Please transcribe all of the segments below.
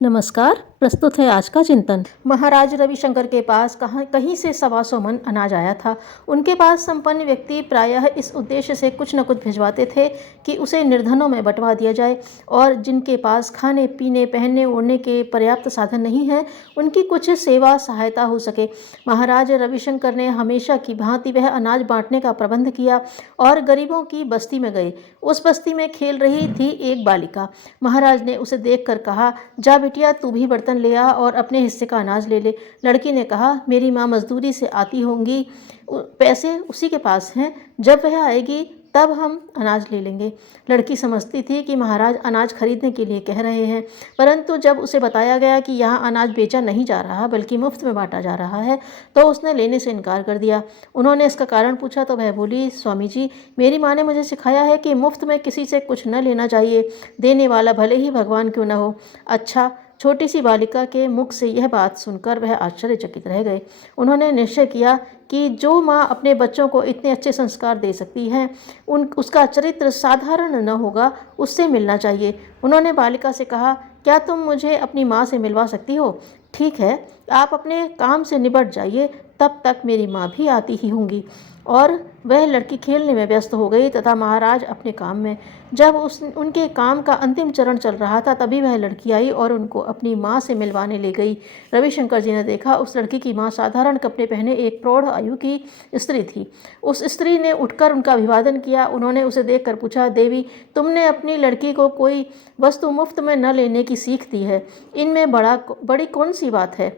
नमस्कार। प्रस्तुत है आज का चिंतन। महाराज रविशंकर के पास कहीं से 125 मन अनाज आया था। उनके पास संपन्न व्यक्ति प्रायः इस उद्देश्य से कुछ न कुछ भिजवाते थे कि उसे निर्धनों में बंटवा दिया जाए, और जिनके पास खाने पीने पहनने ओढ़ने के पर्याप्त साधन नहीं हैं, उनकी कुछ सेवा सहायता हो सके। महाराज रविशंकर ने हमेशा की भांति वह अनाज बांटने का प्रबंध किया और गरीबों की बस्ती में गए। उस बस्ती में खेल रही थी एक बालिका। महाराज ने उसे देखकर कहा, जा बिटिया, तू भी बर्तन ले आ और अपने हिस्से का अनाज ले ले। लड़की ने कहा, मेरी माँ मजदूरी से आती होंगी, पैसे उसी के पास हैं, जब वह आएगी तब हम अनाज ले लेंगे। लड़की समझती थी कि महाराज अनाज खरीदने के लिए कह रहे हैं, परंतु जब उसे बताया गया कि यहाँ अनाज बेचा नहीं जा रहा बल्कि मुफ्त में बांटा जा रहा है, तो उसने लेने से इनकार कर दिया। उन्होंने इसका कारण पूछा तो वह बोली, स्वामी जी, मेरी माँ ने मुझे सिखाया है कि मुफ्त में किसी से कुछ न लेना चाहिए, देने वाला भले ही भगवान क्यों न हो। अच्छा। छोटी सी बालिका के मुख से यह बात सुनकर वह आश्चर्यचकित रह गए। उन्होंने निश्चय किया कि जो माँ अपने बच्चों को इतने अच्छे संस्कार दे सकती है, उसका चरित्र साधारण न होगा, उससे मिलना चाहिए। उन्होंने बालिका से कहा, क्या तुम मुझे अपनी माँ से मिलवा सकती हो? ठीक है, आप अपने काम से निपट जाइए, तब तक मेरी माँ भी आती ही होंगी। और वह लड़की खेलने में व्यस्त हो गई तथा महाराज अपने काम में। जब उनके काम का अंतिम चरण चल रहा था, तभी वह लड़की आई और उनको अपनी माँ से मिलवाने ले गई। रविशंकर जी ने देखा, उस लड़की की माँ साधारण कपड़े पहने एक प्रौढ़ आयु की स्त्री थी। उस स्त्री ने उठकर उनका अभिवादन किया। उन्होंने उसे देखकर पूछा, देवी, तुमने अपनी लड़की को कोई वस्तु मुफ्त में न लेने की सीख दी है, इनमें बड़ी कौन सी बात है?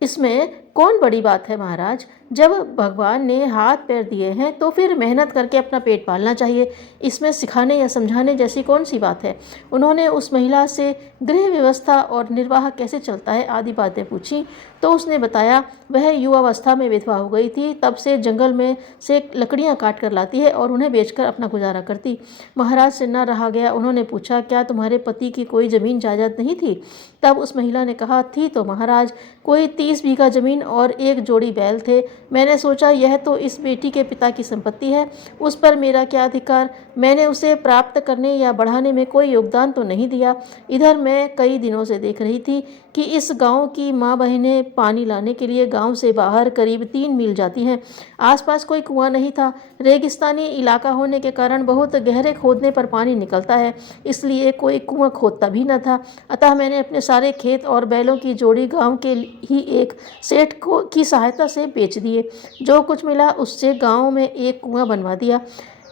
इसमें कौन बड़ी बात है महाराज? जब भगवान ने हाथ पैर दिए हैं तो फिर मेहनत करके अपना पेट पालना चाहिए। इसमें सिखाने या समझाने जैसी कौन सी बात है? उन्होंने उस महिला से गृह व्यवस्था और निर्वाह कैसे चलता है आदि बातें पूछी, तो उसने बताया, वह युवावस्था में विधवा हो गई थी, तब से जंगल में से लकड़ियाँ काट कर लाती है और उन्हें बेचकर अपना गुजारा करती। महाराज से न रहा गया। उन्होंने पूछा, क्या तुम्हारे पति की कोई ज़मीन जायदाद नहीं थी? तब उस महिला ने कहा, थी तो महाराज, कोई 30 बीघा ज़मीन और एक जोड़ी बैल थे। मैंने सोचा, यह तो इस बेटी के पिता की संपत्ति है, उस पर मेरा क्या अधिकार? मैंने उसे प्राप्त करने या बढ़ाने में कोई योगदान तो नहीं दिया। इधर मैं कई दिनों से देख रही थी कि इस गांव की माँ बहनें पानी लाने के लिए गांव से बाहर करीब 3 मील जाती हैं। आसपास कोई कुआं नहीं था। रेगिस्तानी इलाका होने के कारण बहुत गहरे खोदने पर पानी निकलता है, इसलिए कोई कुआं खोदता भी न था। अतः मैंने अपने सारे खेत और बैलों की जोड़ी गांव के ही एक सेठ की सहायता से बेच दिए। जो कुछ मिला उससे गांव में एक कुआं बनवा दिया।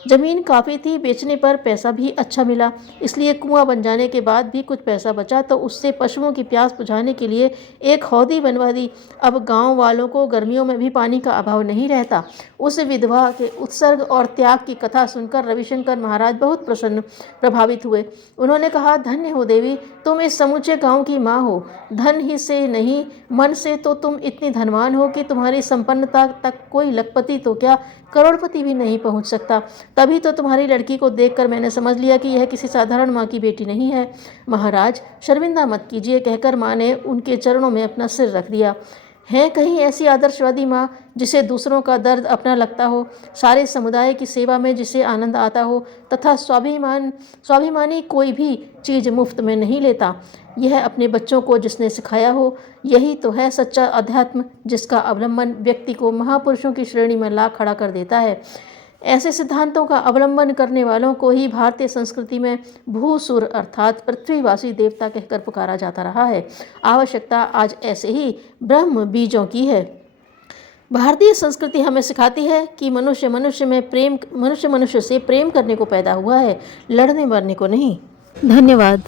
ज़मीन काफ़ी थी, बेचने पर पैसा भी अच्छा मिला, इसलिए कुआं बन जाने के बाद भी कुछ पैसा बचा तो उससे पशुओं की प्यास बुझाने के लिए एक हौदी बनवा दी। अब गांव वालों को गर्मियों में भी पानी का अभाव नहीं रहता। उस विधवा के उत्सर्ग और त्याग की कथा सुनकर रविशंकर महाराज बहुत प्रभावित हुए। उन्होंने कहा, धन्य हो देवी, तुम इस समूचे गाँव की माँ हो। धन ही से नहीं, मन से तो तुम इतनी धनवान हो कि तुम्हारी संपन्नता तक कोई लखपति तो क्या, करोड़पति भी नहीं पहुंच सकता। तभी तो तुम्हारी लड़की को देखकर मैंने समझ लिया कि यह किसी साधारण माँ की बेटी नहीं है। महाराज, शर्मिंदा मत कीजिए, कहकर माँ ने उनके चरणों में अपना सिर रख दिया। है कहीं ऐसी आदर्शवादी माँ जिसे दूसरों का दर्द अपना लगता हो, सारे समुदाय की सेवा में जिसे आनंद आता हो, तथा स्वाभिमानी कोई भी चीज़ मुफ्त में नहीं लेता, यह अपने बच्चों को जिसने सिखाया हो, यही तो है सच्चा अध्यात्म, जिसका अवलंबन व्यक्ति को महापुरुषों की श्रेणी में ला खड़ा कर देता है। ऐसे सिद्धांतों का अवलंबन करने वालों को ही भारतीय संस्कृति में भूसुर अर्थात पृथ्वीवासी देवता कहकर पुकारा जाता रहा है। आवश्यकता आज ऐसे ही ब्रह्म बीजों की है। भारतीय संस्कृति हमें सिखाती है कि मनुष्य से प्रेम करने को पैदा हुआ है, लड़ने मरने को नहीं। धन्यवाद।